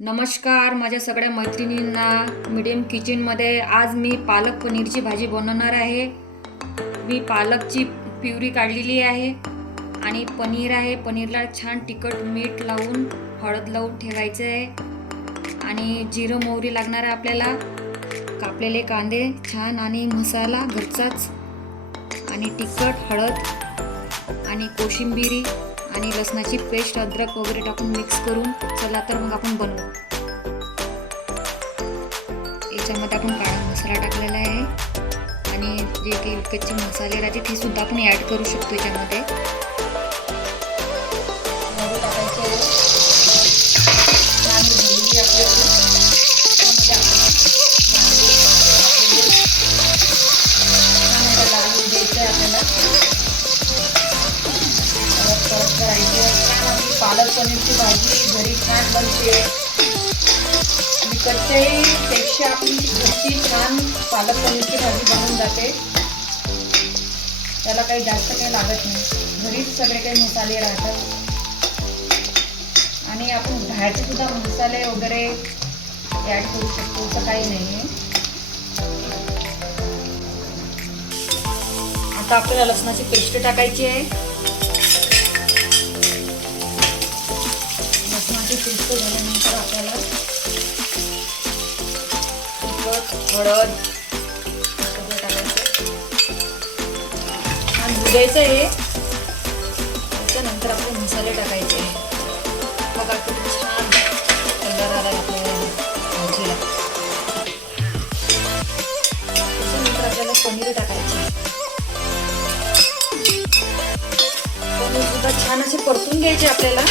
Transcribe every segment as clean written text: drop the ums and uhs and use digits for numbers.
नमस्कार माझ्या सगळ्या मैत्रिणींना मीडियम किचनमध्ये आज मी पालक पनीरची भाजी बनवणार आहे। मी पालकची प्युरी काढलेली आहे आणि पनीर आहे। पनीरला छान तिखट मीठ लावून हळद लावून ठेवायचे आहे आणि जिरं मोहरी लागणार आहे आपल्याला, कापलेले कांदे छान आणि मसाला घरचाच आणि तिखट हळद आणि कोशिंबिरी आणि लसणाची पेस्ट अद्रक वगैरे टाकून मिक्स करून चला तर मग आपण बनवू। याच्यामध्ये आपण काळा मसाला टाकलेला आहे आणि जे काही कच्चे मसाले राहते ते सुद्धा आपण ॲड करू शकतो याच्यामध्ये। टाकायचे छान भरली आपल्याला लाल द्यायचं आपल्याला करायची। पालक पनीरची भाजी घरी छान बनते, विकतच्यापेक्षा आपली घरची छान पालक पनीरची भाजी बनवून जाते। त्याला काही जास्त काही लागत नाही, घरीच सगळे काही मसाले राहतात आणि आपण बाहेरचे सुद्धा मसाले वगैरे ॲड करू शकतो, असं काही नाही आहे। आता आपल्याला लसणाची पेस्ट टाकायची आहे। पेस्ट झाल्यानंतर आपल्याला तिखट हळद सगळं टाकायचं, छान भुजायचं आहे। त्याच्यानंतर आपले मसाले टाकायचे। बघा किती छान कलर आला आपल्या भाजीला। त्याच्यानंतर आपल्याला पनीर टाकायचे। पनीर सुद्धा छान असे परतून घ्यायचे आपल्याला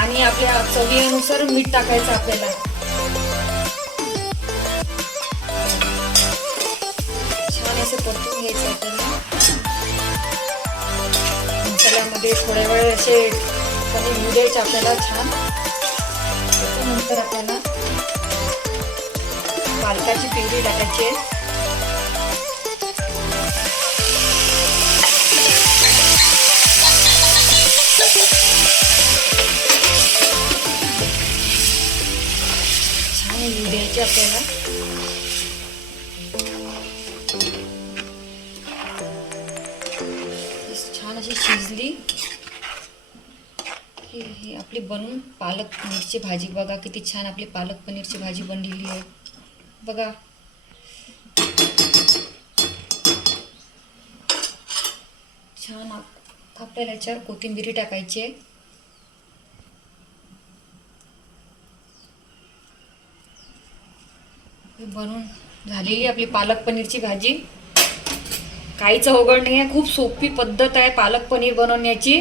आणि आपल्या चवीनुसार मीठ टाकायचं आपल्याला। छान असे परतून घ्यायचे आपल्याला मसाल्यामध्ये, थोड्या वेळ असे पनीर होऊ द्यायचे आपल्याला छान। त्याच्यानंतर आपल्याला पालकाची प्युरी टाकायची आहे। द्यायचे आपल्याला छान अशी शिजली की ही आपली बनून पालक पनीरची भाजी। बघा किती छान आपली पालक पनीरची भाजी बनलेली आहे बघा। छान आपल्याला याच्यावर कोथिंबीर टाकायची आहे। बनून झालेली आपली पालक पनीरची भाजी। काहीच अवघड नाही आहे, खूप सोपी पद्धत आहे पालक पनीर बनवण्याची।